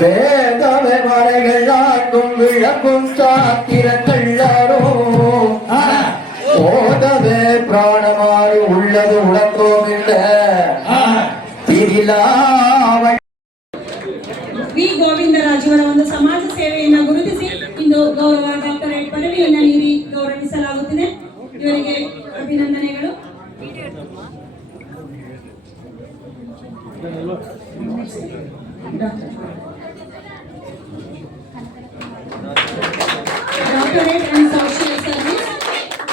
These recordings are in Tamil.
வேதவை மறைகள் ஆக்கும் விளக்கும் சாத்திரங்கள்ளாரோ ஓதவே பிராணமாய் உள்ளது உலகோம் இல்ல ತಿರಿಲಾವಣ ವಿ ಗೋವಿಂದರಾಜುವರ ಒಂದು ಸಮಾಜ ಸೇವೆಯನ್ನು ಗುರುತಿಸಿ ಇಂದು ಗೌರವ ಡಾಕ್ಟರೇಟ್ ಪದವಿಯನ್ನು ನೀಡಿ ಗೌರವಿಸಲಾಗುತ್ತಿದೆ. ಇವರಿಗೆ ಅಭಿನಂದನೆಗಳು. Doctorate and social service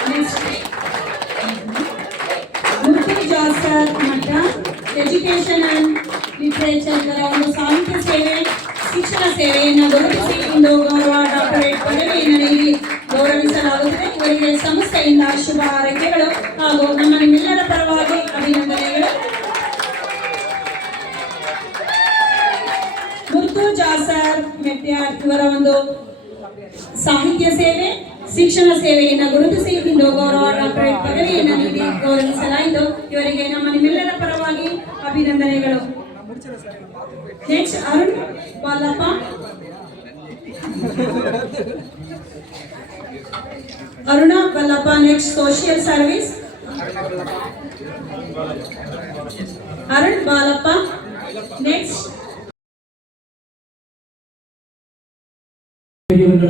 next ಮುರ್ತುಜಾಸರ್ ಮಠ ಎಜುಕೇಶನ್ ಅಂಡ್ ಲಿಟರೇಚರ್ ಒಂದು ಸಾಹಿತ್ಯ ಸೇವೆ ಶಿಕ್ಷಣ ಸೇವೆಯನ್ನು ಗುರುತಿಸಿ ಇಂದು ಗೌರವ ಡಾಕ್ಟರೇಟ್ ಪದವಿಯನ್ನು ನೀಡಿ ಗೌರವಿಸಲಾಗುತ್ತದೆ. ಇವರಿಗೆ ಸಂಸ್ಥೆಯಿಂದ ಶುಭ ಹಾರೈಕೆಗಳು ಹಾಗೂ ನಮ್ಮ ನಿಮ್ಮೆಲ್ಲರ ಪರವಾಗಿ ಅಭಿನಂದನೆಗಳು. ಮುರ್ತುಜಾಸರ್ ಮೆಟ್ಯಾರ್ ಇವರ ಒಂದು ಸಾಹಿತ್ಯ ಸೇವೆ ಶಿಕ್ಷಣ ಸೇವೆಯನ್ನು ಗುರುತಿಸಿ ಇಂದು ಗೌರವ ಡಾಕ್ಟರೇಟ್ ಪದವಿಯನ್ನು ನೀಡಿ ಗೌರವಿಸಲಾಯಿತು. ಇವರಿಗೆ ನಮ್ಮ ನಿಮ್ಮೆಲ್ಲರ ಪರವಾಗಿ ಅಭಿನಂದನೆಗಳು. Next Arun Balappa. Aruna Balappa next social service. Arun Balappa next.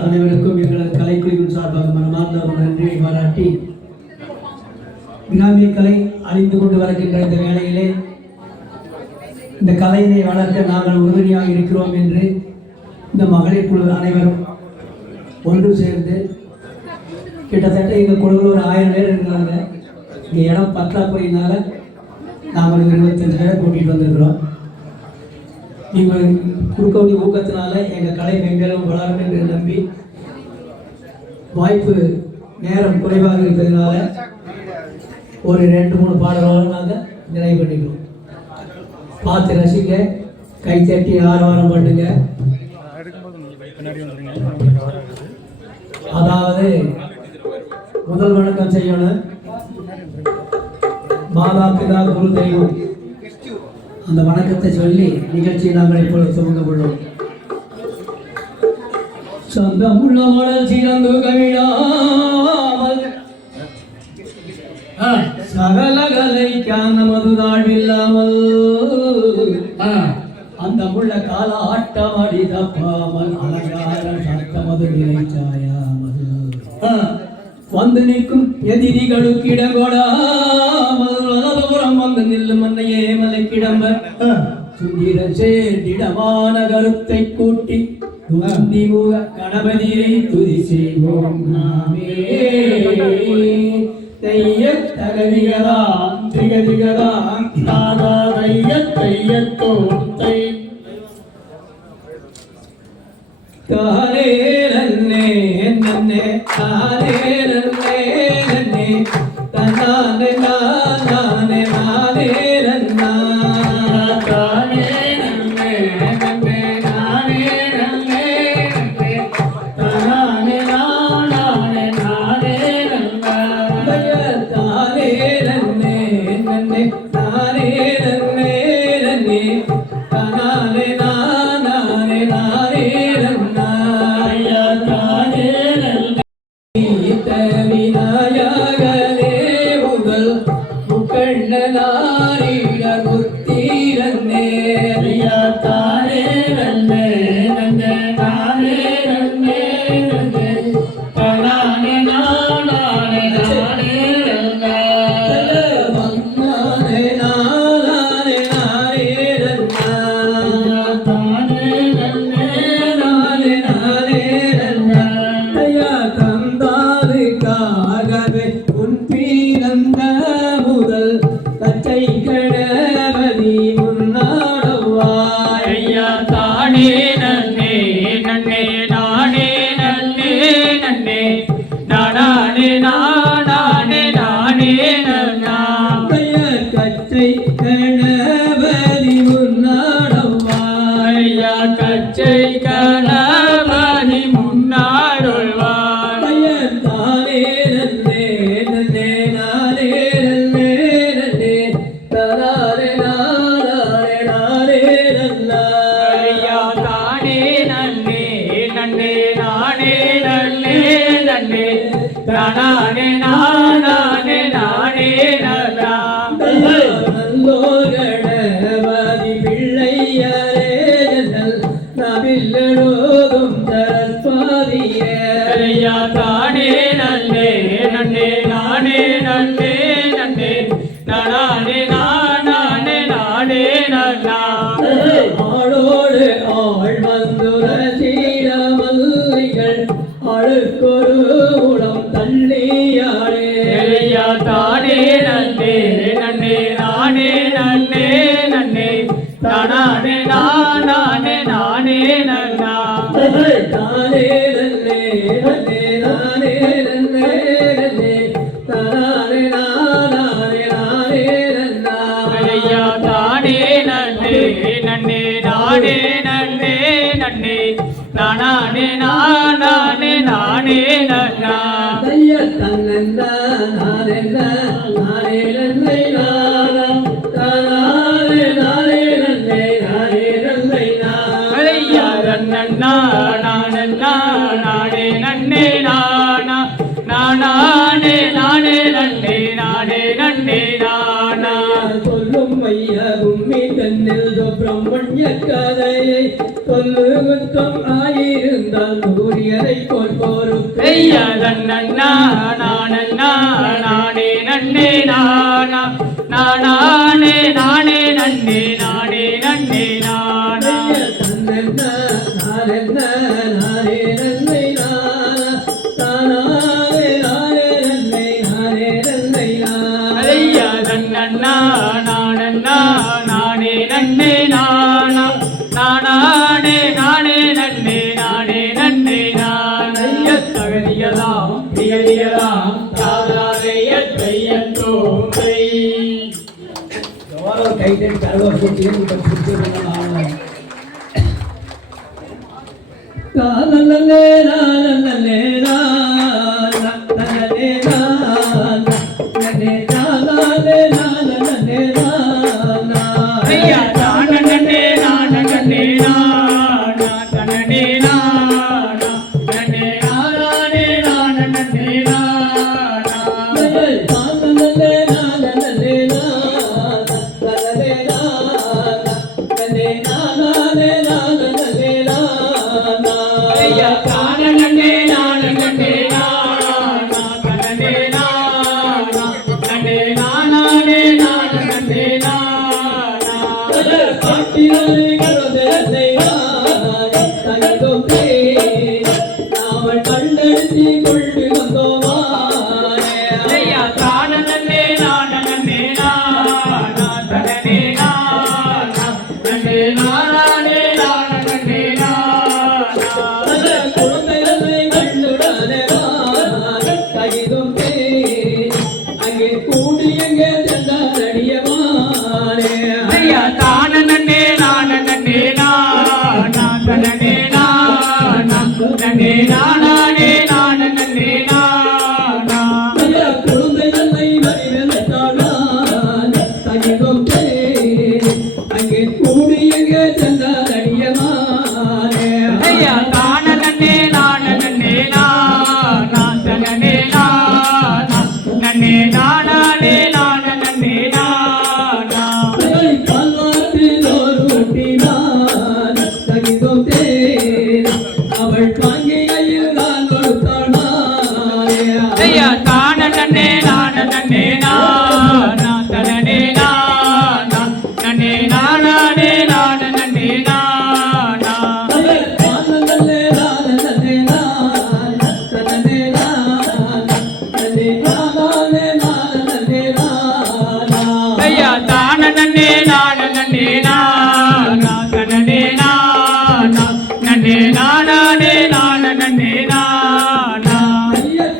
அனைவருக்கும் எங்களது கலைக்குழுவின் சார்பாக மனமார்ந்த நன்றியை பாராட்டி கிராமிய கலை அழிந்து கொண்டு வருகின்ற இந்த வேளையிலே இந்த கலையினை வளர்க்க நாங்கள் உறுதுணையாக இருக்கிறோம் என்று இந்த மகளிர் குழு அனைவரும் ஒன்று சேர்ந்து கிட்டத்தட்ட எங்கள் குழுவில் ஒரு 1000 பேர் இருக்கிறாங்க. இங்கே இடம் பற்றாக்குறையினால நாங்கள் 25 பேரை கூட்டிகிட்டு வந்திருக்கிறோம். நீங்கள் கொடுக்கக்கூடிய ஊக்கத்தினால எங்கள் கலை மென்மேலும் வளரும் என்று நம்பி வாய்ப்பு நேரம் குறைவாக இருக்கிறதுனால ஒரு 2-3 பாடல்களோடு நாங்கள் நிறைவு பண்ணிக்கிறோம். பார்த்து ரசிங்க, கைத்தட்டி ஆரவாரம் பண்ணுங்க. அதாவது முதல் வணக்கம் செய்யணும். மாதா பிதா குரு தெய்வம் அந்த வணக்கத்தை சொல்லி நிகழ்ச்சியை நாங்கள் இப்பொழுது துவங்க உள்ளோம். சொந்தமுள்ள மடல் சிறந்து கவிழாமல் சகலகலை காண மதுதாழ்வில்லாமல் அந்த முள்ள கால ஆட்டம் அடி தப்பாமல் அலங்கார சத்தமது நிலை சாயாமல் வந்து நிற்கும் எதிரிகளுக்கு இடங்கொடாமல் வலதுபுறம் வந்து நில்லும் அன்னையே மலை கிடம்ப சுந்திர சேடிடமான கருத்தை கூட்டி துவந்திமுக கணபதியை துதி செய்வோம் நாமே. தைய தகதிகதா திகதிகதா தாதா தைய தையத்தோ தை தாரே நன்னே நன்னே தாரே நன்னே நன்னே தன்னானே நானே நானே நன்னா தாரே நன்னே நன்னே நானே நன்னே நன்னே தன்னானே நானே நானே நன்னா தாரே நன்னே நன்னே தாரே நன்னே நன்னே தன்னானே நானே நானே நன்னா தாரே நன்னே விநாயகனே முதல் முக்கண்ணனாரிட முத்தீரன்னே தாரே நன்னே நன்னே தாரே நன்னே நன்னே தானே நானே நானே நன்னா வந்தானே நானே நானே நன்னா தானே நன்னே நானே நானே நன்னா தந்தாருக்காகவே உன் பீரந்த முதல் கச்சை கணபதி முன்னாடுவாய் தானே நன்னே நன்னே நானே நன்னே நன்னே நானே நானே நானே நன்னா கச்சை கணபதி முன்னாடுவாய் கச்சை கணபதி முன்னாடுவாய் தானே நன்னே நன்னே நானே நன்னே நன்னே தானே நானே நானே நன்னா தானே நானே நானே நானே நன்னா ஆளோடு ஆள் வந்துர சீர மல்லிகள் அழுக்கொரு உடம் தள்ளியாளே ஐயா தானே நன்னே நன்னே நானே நன்னே நன்னே தானே நானே நானே நன்னா தானே நன்னே நன்னே நானே நன்னே நன்னே தானே நானே நானே நன்னா ஐயா தானே நன்னே நன்னே நானே நன்னே நன்னே தானே நானே நானே நன்னா ஐயா தன்னென்ன நானென்ன நானே நன்னை நானா தானே நானே நன்னை நானே நன்னை நானா ஐயா நன்னா நானே நானே நன்னே நானா நானே நானே நன்னே நானே நன்னே நானா சொல்லும் ஐயா உம்மி தன்னில் சுப்பிரமணிய கதையை சொல்லு குற்றம் ஆயிருந்தால் சூரியனை போல் பொறுப்பை ஐயா நன்னா நானே நன்னே நானா நானே நானே நன்னே நானே நன்னே நானா தன்னென்ன நானென்ன நானே நன்மை நானா தானே நானே நன்மை நானே நன்மை நானா ஐயா நன்னா நானே நன்னே நானா நானே நன்னே நானே நன்னே நானா தகதியலாம் திகதியலாம் தாதாரையற்றையத்தோமை எவ்வளோ கைத்தறி கரவசத்தையும் காலல்லே நானல்லே நானல்லே நானே நானே நானல்லே நானா ஐயா தானே நன்னே நானே நானா தனனே நானா நன்னே நானே நன்னே நானா காலல்லே நானல்லே நானல்லே நானே நானே நானல்லே நானா ஐயா தானே நன்னே நானே நானா தனனே நானா நன்னே நானே நன்னே நானா காட்டிலே கருதலை தங்கத்தே நாம கண்டெடுத்து கொண்டு வந்தோமானே ஐயா தானே நன்னே நானே நானா தனனே நானா நன்னே நானே நன்னே நானா குழந்தைகளை கண்டுடனே கைதும் அங்கே கூடி எங்கே சென்றடியமானே ஐயா தானே நன்னே நானா தனனே நானா நன்னே நானே நன்னே நானா குழந்தைகளை வரிவெல்லாம் கைதும் அங்கே கூடி எங்கே சென்றடியமானே ஐயா தானே நன்னே நானே நானா தனனே நானா நன்னே நானே நன்னே நானா அவள் பாங்கிகையில் நான் கொடுத்தாள் ஐயா தானே நன்னே நானா தனனே நானா நன்னே நானே நன்னே நானா ஐயா தானே நன்னே நானா தனனே நானா நன்னே நானே நன்னே நானா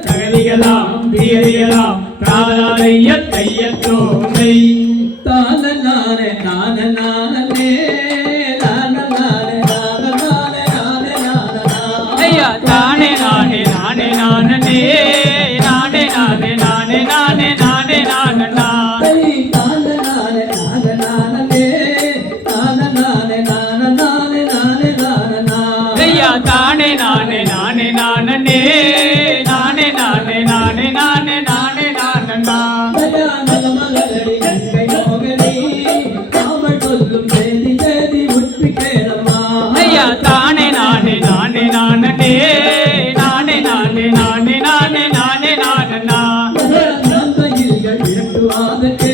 தகதிகளாம் தியதிகளாம் தாதாரைய கையத்தோமை ஐயா தானே நானே நானே நானா ஐயா தானே நானே நானே நானா ஐயா தானே நானே நானே நானா விரட்டுவாதற்கே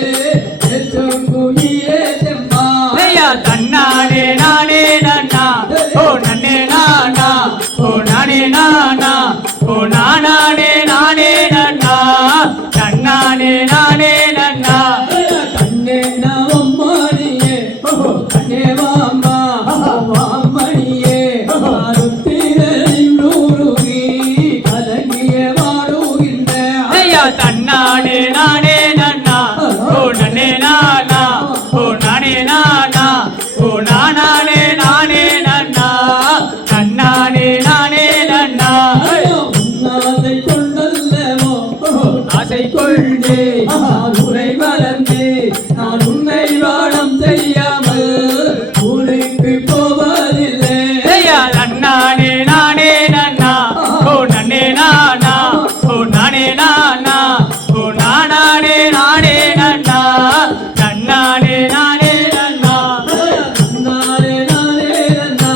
தன்னானே நானே நன்னா கண்ணே நவம்மணியே கண்ணே வாம்மா வாம்மணியே அருத்திரூருகி கலங்கிய வாடுகின்ற ஐயா தன்னானே நானே நன்னா ஓ நன்னே நானா ஓ நானே நானா ஓ நானே நானே நன்னா தன்னானே நானே நன்னா உன்னாதை கொண்டல்லவோ ஆசை கொண்டே நான் உரை மறந்து நான் உன்னை வாழம் செய்யாமல் ஊருக்கு போவதில்லை ஐயா தன்னானே நானே நன்னா ஓ நன்னே நானா ஓ நானே நானா ஓ நானே நானே நன்னா தன்னானே நானே நன்னா நானே நானே நன்னா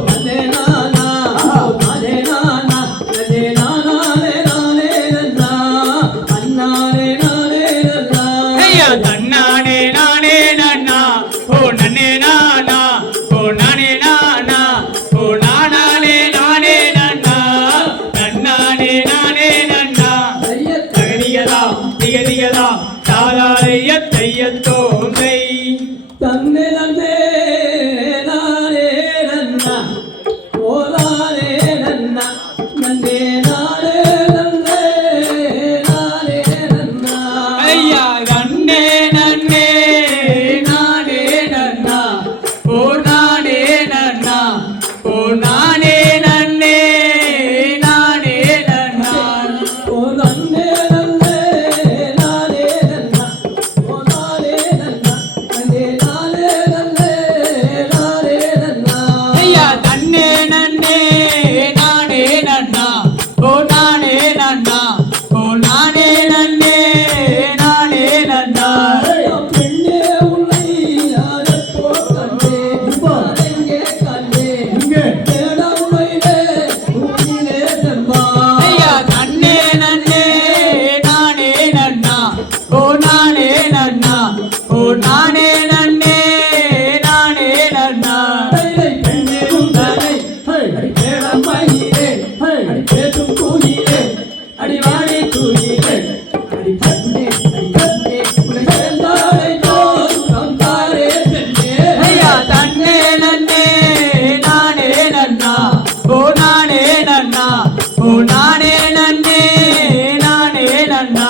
நானே நானா நானே நானா நானே நானே நானே நன்னா அண்ணானே நானே நன்னா ஐயா தன்னானே நானே நன்னா ஓ நன்னே நானா ஓ நானே நானா ஓ நானே நானே நன்னா தன்னானே நானே நன்னா தகதியதா திகதியதா தாராளைய தையத்தோன்றை தன்னை நன்னே நானே நன்னா ஓலானே நன்னா நன்னே நானே நன்னே நானே நன்னா ஐயா கண்ணே நன்னே நானே நன்னா ஓ நானே நன்னா ஓ நானே நன்னே நானே நன்னா ஓ நன்னே நன்னே நானே நன்னா ஓ நானே நன்னா நன்னே நானே நன்னே நானே நன்னா ஐயா தன்னே நன்னே நானே நன்னா ஓ நானே நன்னா ஓ நானே நன்னே நானே நன்னா பெண்ணே உன்னை யாரப்போ கண்டே எங்கே கண்டே தேடமையிலே உன்னிலே செம்பா ஐயா தன்னே நன்னே நானே நன்னா ஓ நானே நன்னா ஓ நானே நன்னே நானே நன்னா பெண்ணே உந்தனை அடி தேடமையிலே அடி பேசும் கூலிலே அடி வாடி கூலிலே அடி கண்ணே உன்னை சேர்ந்தாரை தோறும் தாரே பெண்ணே ஐயா தன்னே நன்னே நானே நன்னா ஓ நானே நன்னா ஓ நானே நன்னே நானே நன்னா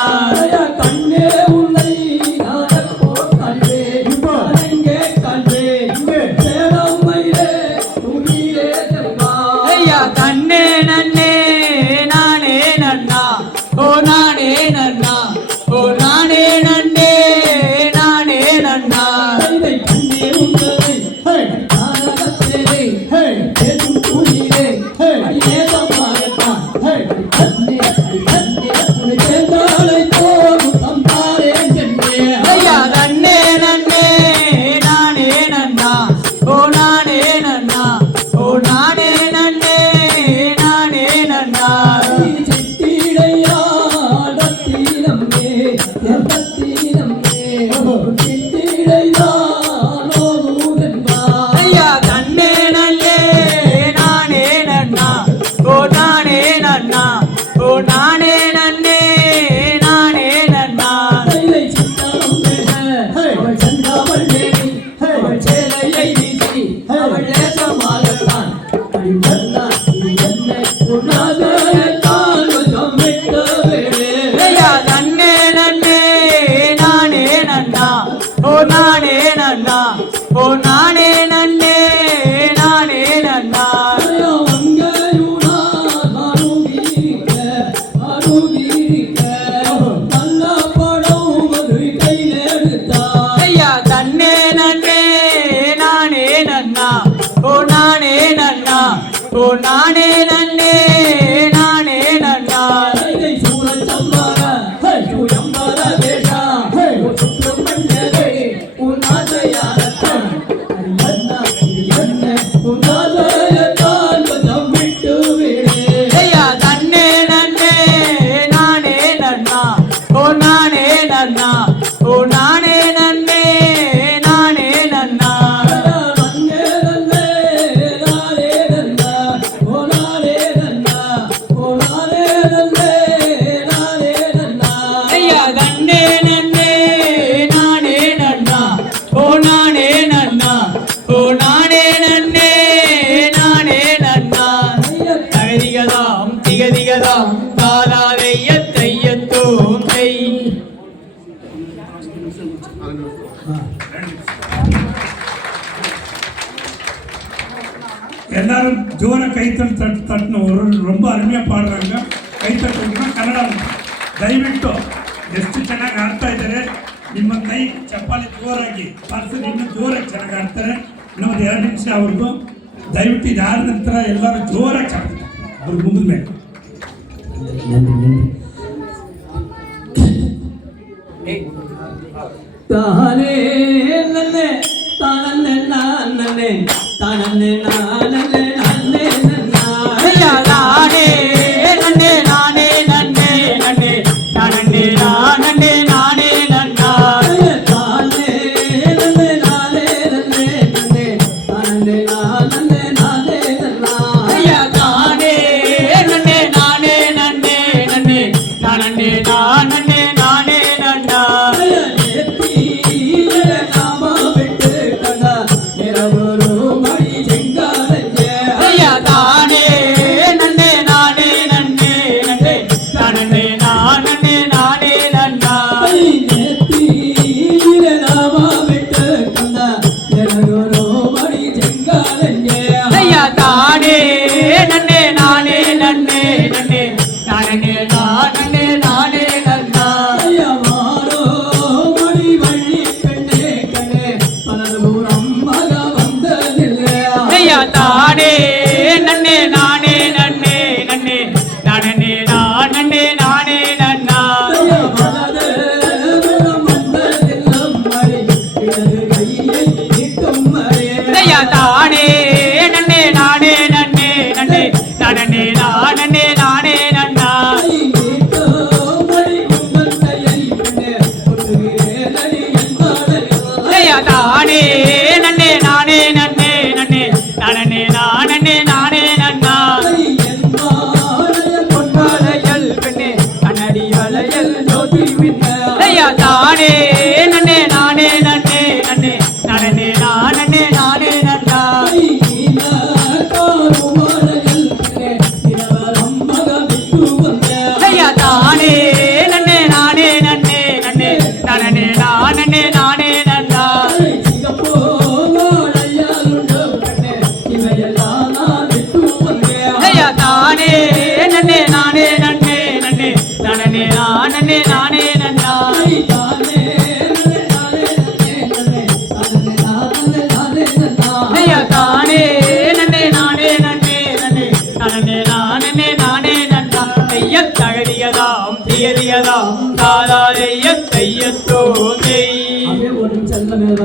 கண்ணே உன்னை யாரப்போ கண்டே எங்கே கண்டே தேடமையிலே உன்னிலே செம்பா ஐயா தன்னே நன்னே நானே நன்னா ஓ நானே நன்னா ஓ நானே நன்னே நானே நன்னா கண்ணே உந்தனை தாரகத்தேனே பேசும் கூலிலே அடி ஏதம்மாயத்தான் கண்ணே உன்னை சேர்ந்தாரை தோறும் தாரே பெண்ணே ஐயா தன்னே நன்னே நானே நன்னா ஓ நானே நன்னா ஓ நானே நன்னே நானே நன்னா சித்திடையாடத்தீனம்மே எவ்வத்தீனம்மே சித்திடையானோதூதென்பா ஐயா தன்னே நன்னே நானே நன்னா ஓ நானே நன்னா ஓ நானே நன்னே நானே நன்னா கைலை சித்தாரம் பெற அவள் சென்றாவள் மேனி அவள் சேலையை வீசி அவள் நேசமாகத்தான் அடி மன்னா இது என்ன உன்னாதத்தான் கொஞ்சம் விட்ட வேளே ஐயா தன்னே நன்னே எல்லாரும் ஜோர கைத்தட்டணும். ஒரு ரொம்ப ಅರುಮೆಯ ಪಾಡ್ರಂಗ ಕೈತಟ್ಟೋಣ. ಕನ್ನಡ ದಯವಿಟ್ಟು ಎಷ್ಟು ಚೆನ್ನಾಗಿ ಆಡ್ತಾ ಇದ್ದಾರೆ. ನಿಮ್ಮ ಕೈ ಚಪ್ಪಾಳೆ ಜೋರಾಗಿ ಪಾರ್ಸಲ್ ಇನ್ನೂ ಜೋರಾಗಿ ಚೆನ್ನಾಗಿ ಆಡ್ತಾರೆ. ಇನ್ನೊಂದು 2 ನಿಮಿಷ ಅವ್ರಿಗೂ ದಯವಿಟ್ಟು ಇದಾದ ನಂತರ ಎಲ್ಲರೂ ಜೋರಾಗಿ ಚಾಡ್ತಾರೆ ಅವ್ರ ಮುಂದಿನ ಮೇಲೆ. ತಾನೇ ನನ್ನೆ ತಾನನ್ನೆ ನಾನನ್ನೆ ತಾನನ್ನೆ ನಾನನ್ನೆ ನನ್ನೆ ನನ್ನ ನಾನೇ ನನ್ನೆ ನಾನೇ ನನ್ನೆ ನನ್ನೆ ನಾನನ್ನೆ ನಾನನ್ನೆ ನಾನೇ ನನ್ನ ತಾನೇ ನನ್ನೆ ನಾನೇ ನನ್ನೆ ನನ್ನೆ ತಾನನ್ನೆ ನಾನನ್ನೆ ನಾನೇ ನನ್ನ ನಾನೇ ನನ್ನೆ ನಾನೇ ನನ್ನೆ ನನ್ನೆ ನಾನನ್ನೆ ನಾನನ್ನೆ ನಾನೇ ನನ್ನ ನಾಮ ಬಿಟ್ಟು ಕದ ನೆರವರು ಮಡಿ ಜಂಗಾರಯ್ಯ ನಾನೇ ನನ್ನೆ ನಾನೇ ನನ್ನೆ ನನ್ನೆ ನಾನನ್ನೆ ನಾನನ್ನೆ ನಾನೇ ನನ್ನ ನಾಮ ಬಿಟ್ಟು ಕದ ನೆರವರು ಮಡಿ ಜಂಗಾರಯ್ಯ ತಾನೇ ನನ್ನೆ ನಾನೇ ನನ್ನೆ ನನ್ನೆ ನಾನನ್ನೆ ನಾನನ್ನೆ ನಾನೇ ನನ್ನ ಮಾರೋ ಮಡಿ ಬಳ್ಳಿ ಕಣ್ಣೆ ಕಣ್ಣೆ ಪನದೂರಮ್ಮಗ ಬಂದದಿಲ್ಲ ತಾನೇ ನನ್ನೆ ನಾನೇ ನನ್ನೆ ನನ್ನೆ ನಾನನ್ನೆ ನಾನನ್ನೆ ನಾನೇ ನನ್ನ ತಾನೇ ನನ್ನೆ ನಾನೇ ನನ್ನೆ ನನ್ನೆ ನಾನನ್ನೆ ನಾನನ್ನೆ ನಾನೇ ನನ್ನ ತಾನೇ ನನ್ನೆ ನಾನೇ ನನ್ನೆ ನನ್ನೆ ನಾನನ್ನೆ ನಾನನ್ನೆ ನಾನೇ ನನ್ನ கொண்டாடையல் பெண்ணே கண்ணடி வளையல் ஜோதி தானே நன்னே நானே நன்னே நன்னே நானே நானே நானே நன்னா தானே நன்னே நானே நன்னே நன்னே நானே நானே நானே நன்னா தானே நன்னே நானே நன்னே நன்னே நானே நானே நானே நன்னா தானே நன்னே நானே நன்னே நன்னே நானே நானே நானே நன்னா ஐயத் தகதியதாம் தியதியதாம் தாதாதையத் தையத்தோ நெய் ஒரு செல்ல மேல்